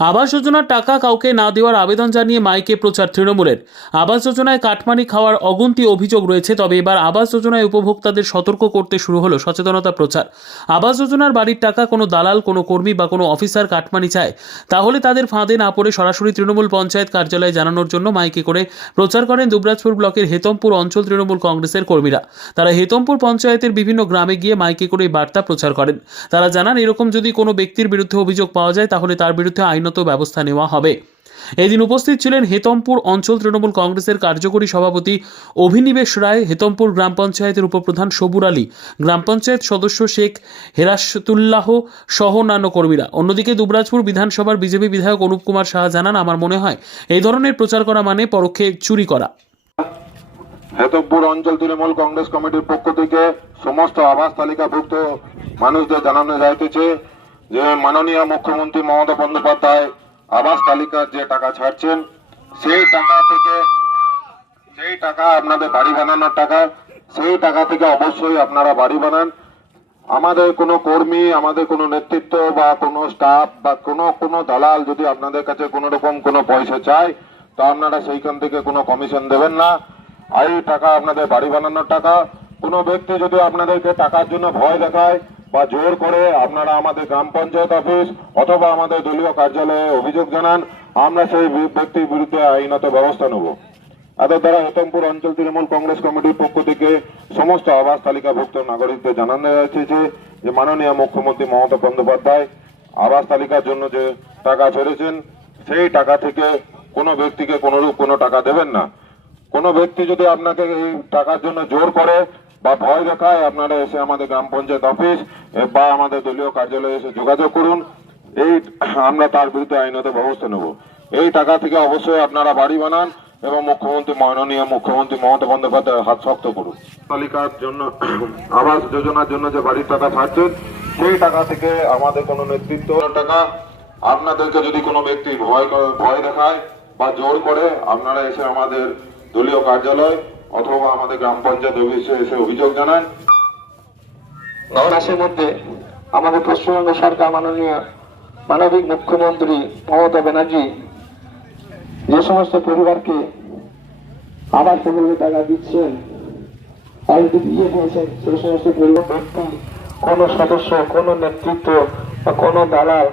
আবাস যোজনার টাকা কাউকে না দেওয়ার আবেদন জানিয়ে মাইকে প্রচার তৃণমূলের। আবাস যোজনায় কাটমানি খাওয়ার অগুন্তি অভিযোগ রয়েছে, তবে এবার আবাস যোজনায় উপভোক্তাদের সতর্ক করতে শুরু হলো সচেতনতা প্রচার। আবাস যোজনার বাড়ির টাকা কোনো দালাল, কোনো কর্মী বা কোনো অফিসার কাটমানি চায়, তাহলে তাদের ফাঁদে না পড়ে সরাসরি তৃণমূল পঞ্চায়েত কার্যালয়ে জানানোর জন্য মাইকে করে প্রচার করেন দুবরাজপুর ব্লকের হেতমপুর অঞ্চল তৃণমূল কংগ্রেসের কর্মীরা। তারা হেতমপুর পঞ্চায়েতের বিভিন্ন গ্রামে গিয়ে মাইকে করে বার্তা প্রচার করেন। তারা জানান, এরকম যদি কোনো ব্যক্তির বিরুদ্ধে অভিযোগ পাওয়া যায় তাহলে তার বিরুদ্ধে আইনত ব্যবস্থা নেওয়া হবে। এদিন উপস্থিত ছিলেন হেতমপুর অঞ্চল তৃণমূল কংগ্রেসের কার্যকরী সভাপতি অভিনিবেশ রায়, হেতমপুর গ্রাম পঞ্চায়েতের উপপ্রধান সবুর আলী, গ্রাম পঞ্চায়েত সদস্য শেখ হেরাসতুল্লাহ সহ অন্যান্য কর্মীরা। অন্যদিকে দুবরাজপুর বিধানসভার বিজেপি বিধায়ক অনুপ কুমার সাহা জানান, আমার মনে হয় এই ধরনের প্রচার করা মানে পরোক্ষে চুরি করা। হেতমপুর অঞ্চল তৃণমূল কংগ্রেস কমিটির পক্ষ থেকে সমস্ত আবাস তালিকাভুক্ত মানুষদের জানানো যাইতেছে যে মাননীয় মুখ্যমন্ত্রী মমতা বন্দ্যোপাধ্যায় আবাস তালিকার যে টাকা ছাড়ছেন, সেই টাকা আপনাদের বাড়ি বানানোর টাকা, সেই টাকা থেকে অবশ্যই আপনারা বাড়ি বানান। আমাদের কোনো কর্মী, আমাদের কোনো নেতৃত্ব বা কোনো স্টাফ বা কোনো দালাল যদি আপনাদের কাছে কোনো রকম কোনো পয়সা চায়, তো আপনারা সেইখান থেকে কোনো কমিশন দেবেন না। এই টাকা আপনাদের বাড়ি বানানোর টাকা। কোনো ব্যক্তি যদি আপনাদেরকে টাকার জন্য ভয় দেখায় বা জোর করে, আপনারা আমাদের গ্রাম পঞ্চায়েত অফিস অথবা আমাদের দলীয় কার্যালয়ে অভিযোগ জানান, আমরা সেই ব্যক্তির বিরুদ্ধে আইনত ব্যবস্থা নেব। এদের দ্বারা হেতমপুর অঞ্চল তৃণমূল কংগ্রেস কমিটির পক্ষ থেকে সমস্ত আবাস তালিকাভুক্ত নাগরিকদের জানানো হয়েছে যে মাননীয় মুখ্যমন্ত্রী মমতা বন্দ্যোপাধ্যায় আবাস তালিকার জন্য যে টাকা ছেড়েছেন, সেই টাকা থেকে কোনো ব্যক্তিকে কোনোরূপ কোনো টাকা দেবেন না। কোনো ব্যক্তি যদি আপনাকে এই টাকার জন্য জোর করে বা ভয় দেখায়, আপনারা এসে আমাদের গ্রাম পঞ্চায়েত অফিস বা আমাদের দলীয় কার্যালয়ে এসে যোগাযোগ করুন। আমরা তার বিরুদ্ধে আইনত ব্যবস্থা নেব। এই টাকা থেকে অবশ্যই আপনারা বাড়ি বানান এবং মাননীয় মুখ্যমন্ত্রী মমতা বন্দ্যোপাধ্যায়ের হাত শক্ত করুন। তালিকার জন্য আবাস যোজনার জন্য যে বাড়ির টাকা ছাড়ছেন, সেই টাকা থেকে আমাদের কোনো নেতৃত্ব টাকা, আপনাদেরকে যদি কোনো ব্যক্তি ভয় দেখায় বা জোর করে, আপনারা এসে আমাদের দলীয় কার্যালয় অথবা আমাদের গ্রাম পঞ্চায়েত অফিসে এসে অভিযোগ জানান। মাসের মধ্যে আমাদের পশ্চিমবঙ্গ সরকার মাননীয় মানবিক মুখ্যমন্ত্রী মমতা ব্যানার্জি যে সমস্ত পরিবারকে আবাস প্রকল্পের টাকা দিচ্ছেন, অলরেডি দিয়ে দিয়েছেন, সেই সমস্ত পরিবার ব্যক্তি, কোনো সদস্য, কোনো নেতৃত্ব বা কোনো দালাল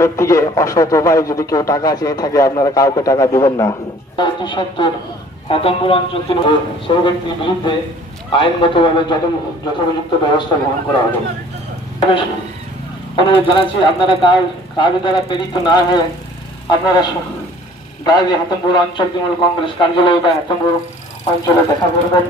ব্যক্তিকে অসৎ উপায়ে যদি কেউ টাকা চেয়ে থাকে, আপনারা কাউকে টাকা দেবেন না। হেতমপুর অঞ্চল সেই ব্যক্তির বিরুদ্ধে আইনগতভাবে যথোপযুক্ত ব্যবস্থা গ্রহণ করা হবে। অনুরোধ জানাচ্ছি, আপনারা কাজ দ্বারা প্রেরিত না হয়ে আপনারা হেতমপুর অঞ্চল তৃণমূল কংগ্রেস কার্যালয় বা হেতমপুর অঞ্চলে দেখা করবেন।